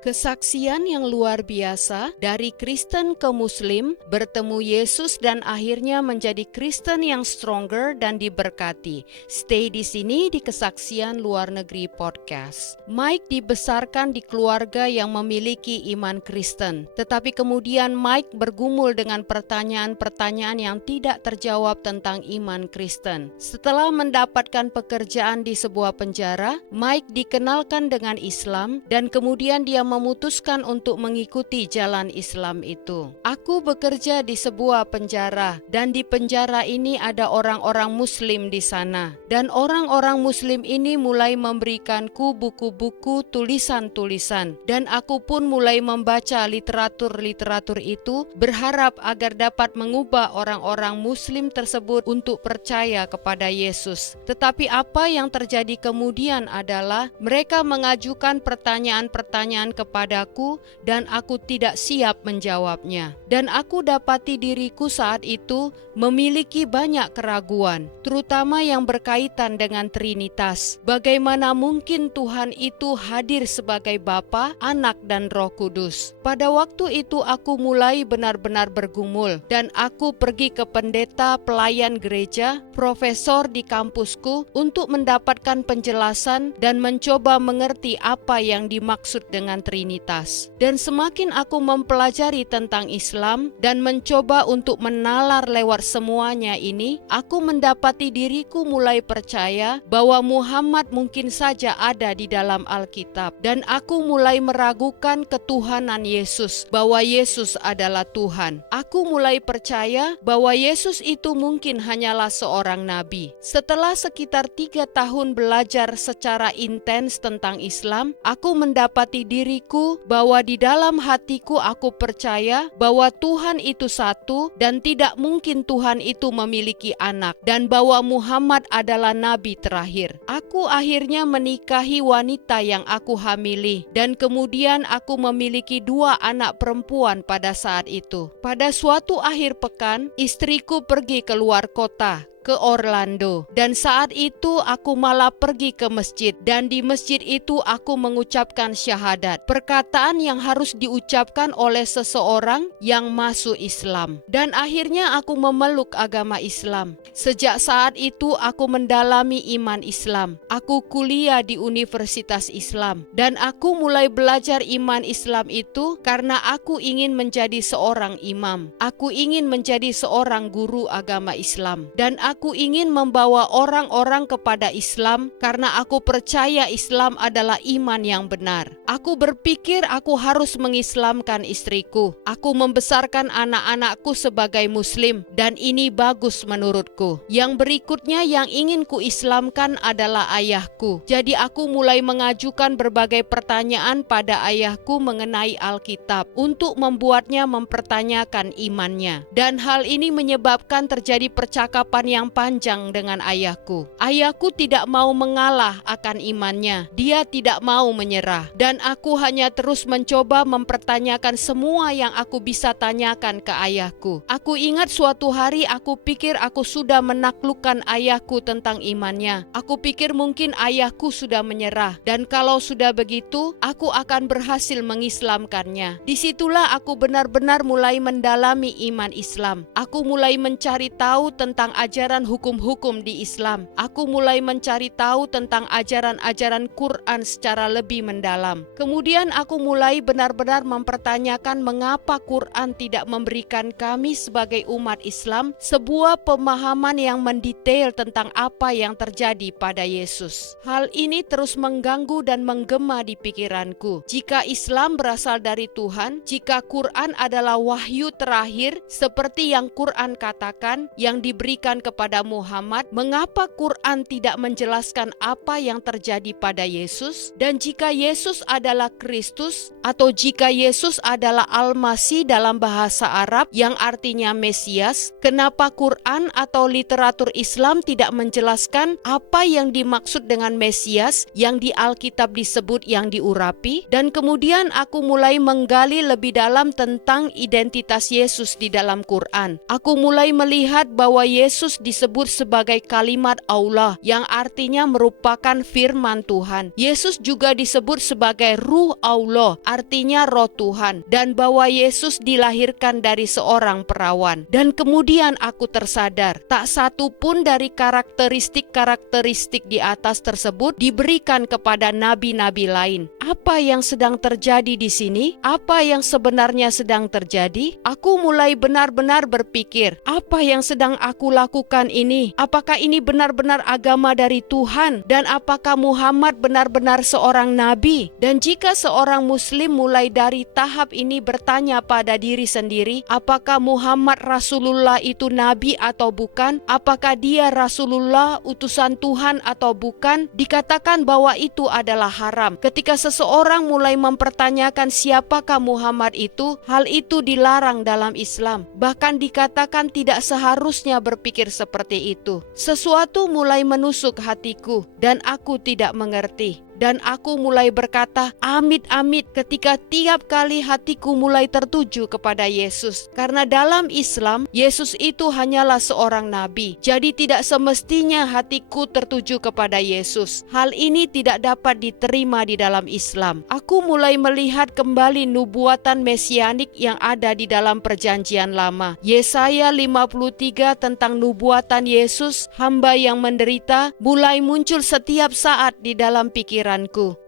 Kesaksian yang luar biasa dari Kristen ke Muslim, bertemu Yesus dan akhirnya menjadi Kristen yang stronger dan diberkati. Stay di sini di Kesaksian Luar Negeri Podcast. Mike dibesarkan di keluarga yang memiliki iman Kristen, tetapi kemudian Mike bergumul dengan pertanyaan-pertanyaan yang tidak terjawab tentang iman Kristen. Setelah mendapatkan pekerjaan di sebuah penjara, Mike dikenalkan dengan Islam dan kemudian dia memutuskan untuk mengikuti jalan Islam itu. Aku bekerja di sebuah penjara dan di penjara ini ada orang-orang Muslim di sana. Dan orang-orang Muslim ini mulai memberikanku buku-buku tulisan-tulisan. Dan aku pun mulai membaca literatur-literatur itu berharap agar dapat mengubah orang-orang Muslim tersebut untuk percaya kepada Yesus. Tetapi apa yang terjadi kemudian adalah mereka mengajukan pertanyaan-pertanyaan kepadaku dan aku tidak siap menjawabnya. Dan aku dapati diriku saat itu memiliki banyak keraguan, terutama yang berkaitan dengan Trinitas. Bagaimana mungkin Tuhan itu hadir sebagai Bapa, Anak, dan Roh Kudus? Pada waktu itu aku mulai benar-benar bergumul dan aku pergi ke pendeta, pelayan gereja, profesor di kampusku untuk mendapatkan penjelasan dan mencoba mengerti apa yang dimaksud dengan Trinitas. Dan semakin aku mempelajari tentang Islam dan mencoba untuk menalar lewat semuanya ini, aku mendapati diriku mulai percaya bahwa Muhammad mungkin saja ada di dalam Alkitab. Dan aku mulai meragukan ketuhanan Yesus, bahwa Yesus adalah Tuhan. Aku mulai percaya bahwa Yesus itu mungkin hanyalah seorang nabi. Setelah sekitar 3 tahun belajar secara intens tentang Islam, aku mendapati diriku bahwa di dalam hatiku aku percaya bahwa Tuhan itu satu dan tidak mungkin Tuhan itu memiliki anak, dan bahwa Muhammad adalah nabi terakhir. Aku akhirnya menikahi wanita yang aku hamili dan kemudian aku memiliki 2 anak perempuan pada saat itu. Pada suatu akhir pekan, istriku pergi ke luar kota, ke Orlando, dan saat itu aku malah pergi ke masjid, dan di masjid itu aku mengucapkan syahadat, perkataan yang harus diucapkan oleh seseorang yang masuk Islam. Dan akhirnya aku memeluk agama Islam. Sejak saat itu aku mendalami iman Islam. Aku kuliah di Universitas Islam dan aku mulai belajar iman Islam itu karena aku ingin menjadi seorang imam. Aku ingin menjadi seorang guru agama Islam dan aku ingin membawa orang-orang kepada Islam karena aku percaya Islam adalah iman yang benar. Aku berpikir aku harus mengislamkan istriku. Aku membesarkan anak-anakku sebagai Muslim dan ini bagus menurutku. Yang berikutnya yang ingin kuislamkan adalah ayahku. Jadi aku mulai mengajukan berbagai pertanyaan pada ayahku mengenai Alkitab untuk membuatnya mempertanyakan imannya. Dan hal ini menyebabkan terjadi percakapan yang panjang dengan ayahku. Ayahku tidak mau mengalah akan imannya. Dia tidak mau menyerah. Dan aku hanya terus mencoba mempertanyakan semua yang aku bisa tanyakan ke ayahku. Aku ingat suatu hari aku pikir aku sudah menaklukkan ayahku tentang imannya. Aku pikir mungkin ayahku sudah menyerah. Dan kalau sudah begitu, aku akan berhasil mengislamkannya. Disitulah aku benar-benar mulai mendalami iman Islam. Aku mulai mencari tahu tentang ajaran hukum-hukum di Islam. Aku mulai mencari tahu tentang ajaran-ajaran Quran secara lebih mendalam. Kemudian aku mulai benar-benar mempertanyakan mengapa Quran tidak memberikan kami sebagai umat Islam sebuah pemahaman yang mendetail tentang apa yang terjadi pada Yesus. Hal ini terus mengganggu dan menggema di pikiranku. Jika Islam berasal dari Tuhan, jika Quran adalah wahyu terakhir seperti yang Quran katakan yang diberikan kepada Muhammad, mengapa Quran tidak menjelaskan apa yang terjadi pada Yesus? Dan jika Yesus adalah Kristus atau jika Yesus adalah Al-Masih dalam bahasa Arab yang artinya Mesias, kenapa Quran atau literatur Islam tidak menjelaskan apa yang dimaksud dengan Mesias yang di Alkitab disebut yang diurapi? Dan kemudian aku mulai menggali lebih dalam tentang identitas Yesus di dalam Quran. Aku mulai melihat bahwa Yesus disebut sebagai kalimat Allah yang artinya merupakan firman Tuhan. Yesus juga disebut sebagai Ruh Allah artinya roh Tuhan, dan bahwa Yesus dilahirkan dari seorang perawan. Dan kemudian aku tersadar, tak satu pun dari karakteristik-karakteristik di atas tersebut diberikan kepada nabi-nabi lain. Apa yang sedang terjadi di sini? Apa yang sebenarnya sedang terjadi? Aku mulai benar-benar berpikir, apa yang sedang aku lakukan ini? Apakah ini benar-benar agama dari Tuhan? Dan apakah Muhammad benar-benar seorang nabi? Dan jika seorang muslim mulai dari tahap ini bertanya pada diri sendiri, apakah Muhammad Rasulullah itu nabi atau bukan? Apakah dia Rasulullah utusan Tuhan atau bukan? Dikatakan bahwa itu adalah haram. Ketika seseorang mulai mempertanyakan siapakah Muhammad itu, hal itu dilarang dalam Islam. Bahkan dikatakan tidak seharusnya berpikir seperti itu. Sesuatu mulai menusuk hatiku dan aku tidak mengerti. Dan aku mulai berkata, amit-amit ketika tiap kali hatiku mulai tertuju kepada Yesus. Karena dalam Islam, Yesus itu hanyalah seorang nabi. Jadi tidak semestinya hatiku tertuju kepada Yesus. Hal ini tidak dapat diterima di dalam Islam. Aku mulai melihat kembali nubuatan mesianik yang ada di dalam perjanjian lama. Yesaya 53 tentang nubuatan Yesus, hamba yang menderita, mulai muncul setiap saat di dalam pikiran.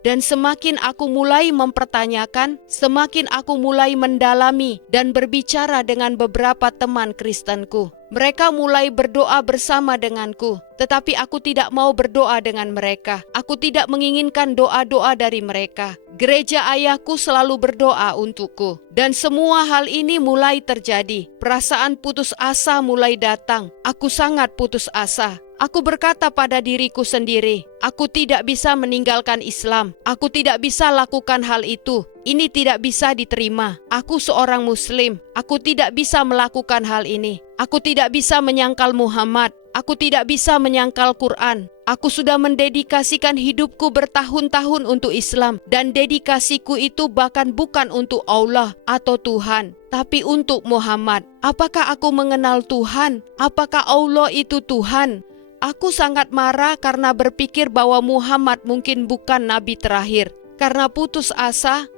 Dan semakin aku mulai mempertanyakan, semakin aku mulai mendalami dan berbicara dengan beberapa teman Kristenku. Mereka mulai berdoa bersama denganku, tetapi aku tidak mau berdoa dengan mereka. Aku tidak menginginkan doa-doa dari mereka. Gereja ayahku selalu berdoa untukku. Dan semua hal ini mulai terjadi. Perasaan putus asa mulai datang. Aku sangat putus asa. Aku berkata pada diriku sendiri, aku tidak bisa meninggalkan Islam. Aku tidak bisa lakukan hal itu. Ini tidak bisa diterima. Aku seorang Muslim. Aku tidak bisa melakukan hal ini. Aku tidak bisa menyangkal Muhammad. Aku tidak bisa menyangkal Quran. Aku sudah mendedikasikan hidupku bertahun-tahun untuk Islam. Dan dedikasiku itu bahkan bukan untuk Allah atau Tuhan, tapi untuk Muhammad. Apakah aku mengenal Tuhan? Apakah Allah itu Tuhan? Aku sangat marah karena berpikir bahwa Muhammad mungkin bukan nabi terakhir. Karena putus asa,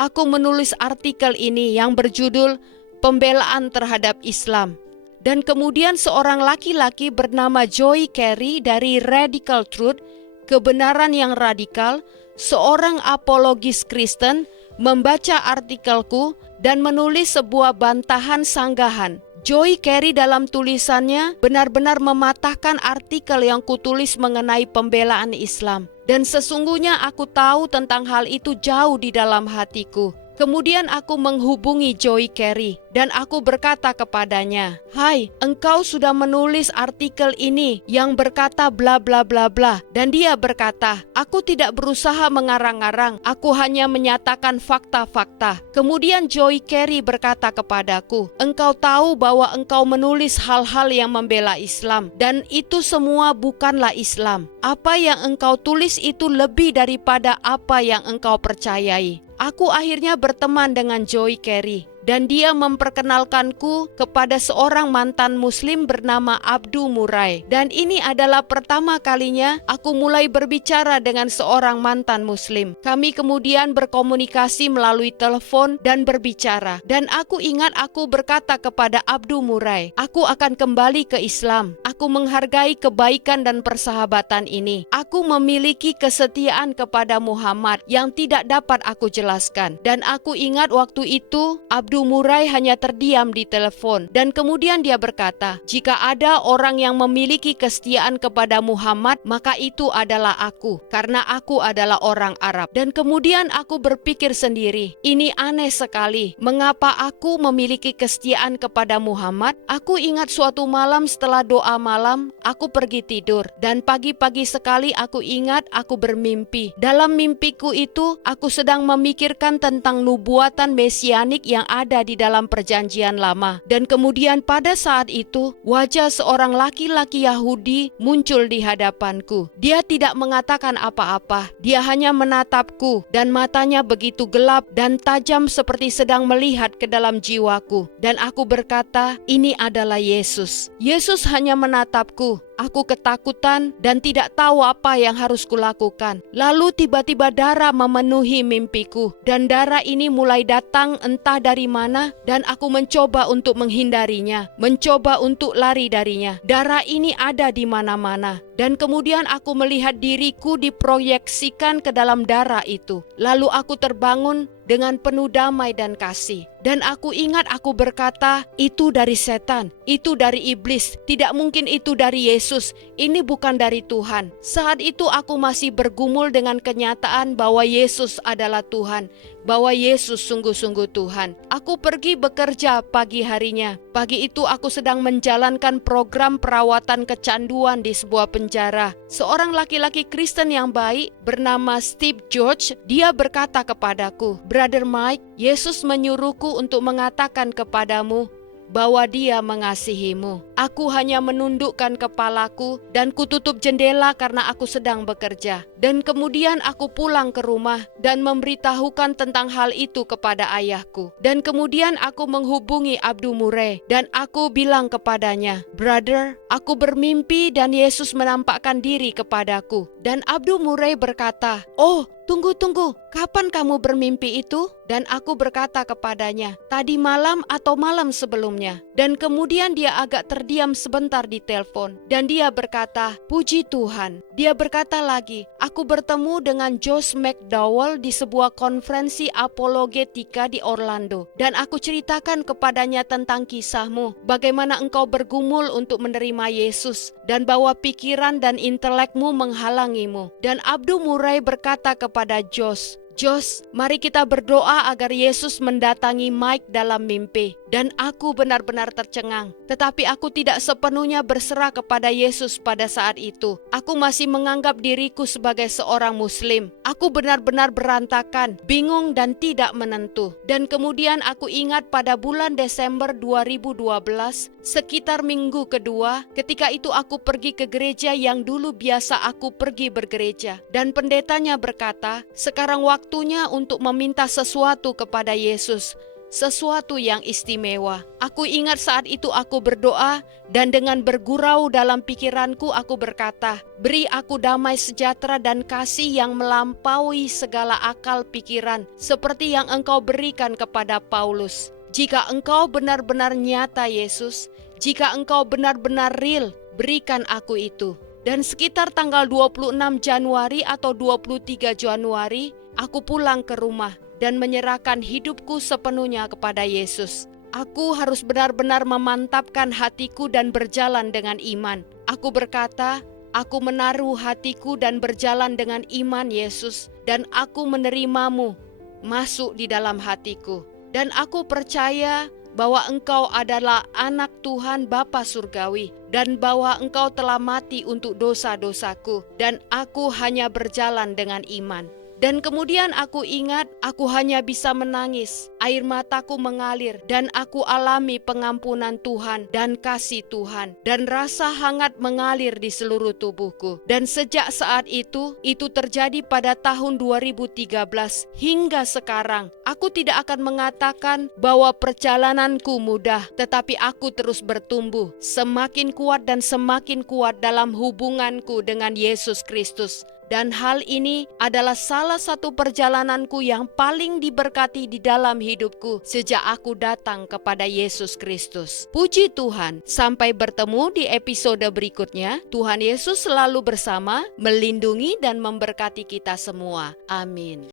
aku menulis artikel ini yang berjudul Pembelaan Terhadap Islam. Dan kemudian seorang laki-laki bernama Joy Carey dari Radical Truth, Kebenaran yang Radikal, seorang apologis Kristen, membaca artikelku dan menulis sebuah bantahan sanggahan. Joy Carey dalam tulisannya benar-benar mematahkan artikel yang kutulis mengenai pembelaan Islam. Dan sesungguhnya aku tahu tentang hal itu jauh di dalam hatiku. Kemudian aku menghubungi Joy Carey dan aku berkata kepadanya, "Hai, engkau sudah menulis artikel ini yang berkata bla bla bla bla." Dan dia berkata, "Aku tidak berusaha mengarang-arang, aku hanya menyatakan fakta-fakta." Kemudian Joy Carey berkata kepadaku, "Engkau tahu bahwa engkau menulis hal-hal yang membela Islam dan itu semua bukanlah Islam. Apa yang engkau tulis itu lebih daripada apa yang engkau percayai." Aku akhirnya berteman dengan Joy Carey dan dia memperkenalkanku kepada seorang mantan muslim bernama Abdu Murai. Dan ini adalah pertama kalinya aku mulai berbicara dengan seorang mantan muslim. Kami kemudian berkomunikasi melalui telepon dan berbicara. Dan aku ingat aku berkata kepada Abdu Murai, aku akan kembali ke Islam. Aku menghargai kebaikan dan persahabatan ini. Aku memiliki kesetiaan kepada Muhammad yang tidak dapat aku jelaskan. Dan aku ingat waktu itu Abdu Murai hanya terdiam di telepon dan kemudian dia berkata, "Jika ada orang yang memiliki kesetiaan kepada Muhammad, maka itu adalah aku, karena aku adalah orang Arab." Dan kemudian aku berpikir sendiri, ini aneh sekali. Mengapa aku memiliki kesetiaan kepada Muhammad? Aku ingat suatu malam setelah doa malam, aku pergi tidur dan pagi-pagi sekali aku ingat aku bermimpi. Dalam mimpiku itu, aku sedang memikirkan tentang nubuatan mesianik yang ada ada di dalam perjanjian lama. Dan kemudian pada saat itu, wajah seorang laki-laki Yahudi muncul di hadapanku. Dia tidak mengatakan apa-apa, dia hanya menatapku dan matanya begitu gelap dan tajam seperti sedang melihat ke dalam jiwaku. Dan aku berkata, ini adalah Yesus. Yesus hanya menatapku. Aku ketakutan dan tidak tahu apa yang harus kulakukan. Lalu tiba-tiba darah memenuhi mimpiku. Dan darah ini mulai datang entah dari mana, dan aku mencoba untuk menghindarinya, mencoba untuk lari darinya. Darah ini ada di mana-mana. Dan kemudian aku melihat diriku diproyeksikan ke dalam darah itu. Lalu aku terbangun dengan penuh damai dan kasih. Dan aku ingat aku berkata, itu dari setan, itu dari iblis, tidak mungkin itu dari Yesus, ini bukan dari Tuhan. Saat itu aku masih bergumul dengan kenyataan bahwa Yesus adalah Tuhan, bahwa Yesus sungguh-sungguh Tuhan. Aku pergi bekerja pagi harinya. Pagi itu aku sedang menjalankan program perawatan kecanduan di sebuah penjara. Seorang laki-laki Kristen yang baik bernama Steve George, dia berkata kepadaku, "Brother Mike, Yesus menyuruhku untuk mengatakan kepadamu bahwa Dia mengasihimu." Aku hanya menundukkan kepalaku dan kututup jendela karena aku sedang bekerja. Dan kemudian aku pulang ke rumah dan memberitahukan tentang hal itu kepada ayahku. Dan kemudian aku menghubungi Abdu Murray dan aku bilang kepadanya, "Brother, aku bermimpi dan Yesus menampakkan diri kepadaku." Dan Abdu Murray berkata, "Oh, tunggu, kapan kamu bermimpi itu?" Dan aku berkata kepadanya, "Tadi malam atau malam sebelumnya." Dan kemudian dia agak terdiam sebentar di telepon. Dan dia berkata, "Puji Tuhan." Dia berkata lagi, "Aku bertemu dengan Josh McDowell di sebuah konferensi apologetika di Orlando. Dan aku ceritakan kepadanya tentang kisahmu, bagaimana engkau bergumul untuk menerima Yesus, dan bahwa pikiran dan intelekmu menghalangimu." Dan Abdu Murray berkata kepada Josh, "Josh, mari kita berdoa agar Yesus mendatangi Mike dalam mimpi." Dan aku benar-benar tercengang. Tetapi aku tidak sepenuhnya berserah kepada Yesus pada saat itu. Aku masih menganggap diriku sebagai seorang Muslim. Aku benar-benar berantakan, bingung dan tidak menentu. Dan kemudian aku ingat pada bulan Desember 2012, sekitar minggu kedua, ketika itu aku pergi ke gereja yang dulu biasa aku pergi bergereja. Dan pendetanya berkata, "Sekarang waktunya untuk meminta sesuatu kepada Yesus, sesuatu yang istimewa." Aku ingat saat itu aku berdoa dan dengan bergurau dalam pikiranku aku berkata, "Beri aku damai sejahtera dan kasih yang melampaui segala akal pikiran, seperti yang Engkau berikan kepada Paulus. Jika Engkau benar-benar nyata Yesus, jika Engkau benar-benar real, berikan aku itu." Dan sekitar tanggal 26 Januari atau 23 Januari, aku pulang ke rumah dan menyerahkan hidupku sepenuhnya kepada Yesus. Aku harus benar-benar memantapkan hatiku dan berjalan dengan iman. Aku berkata, "Aku menaruh hatiku dan berjalan dengan iman Yesus, dan aku menerimamu masuk di dalam hatiku. Dan aku percaya bahwa Engkau adalah anak Tuhan Bapa Surgawi, dan bahwa Engkau telah mati untuk dosa-dosaku, dan aku hanya berjalan dengan iman." Dan kemudian aku ingat aku hanya bisa menangis, air mataku mengalir, dan aku alami pengampunan Tuhan dan kasih Tuhan, dan rasa hangat mengalir di seluruh tubuhku. Dan sejak saat itu terjadi pada tahun 2013 hingga sekarang. Aku tidak akan mengatakan bahwa perjalananku mudah, tetapi aku terus bertumbuh, semakin kuat dan semakin kuat dalam hubunganku dengan Yesus Kristus. Dan hal ini adalah salah satu perjalananku yang paling diberkati di dalam hidupku sejak aku datang kepada Yesus Kristus. Puji Tuhan, sampai bertemu di episode berikutnya. Tuhan Yesus selalu bersama, melindungi dan memberkati kita semua. Amin.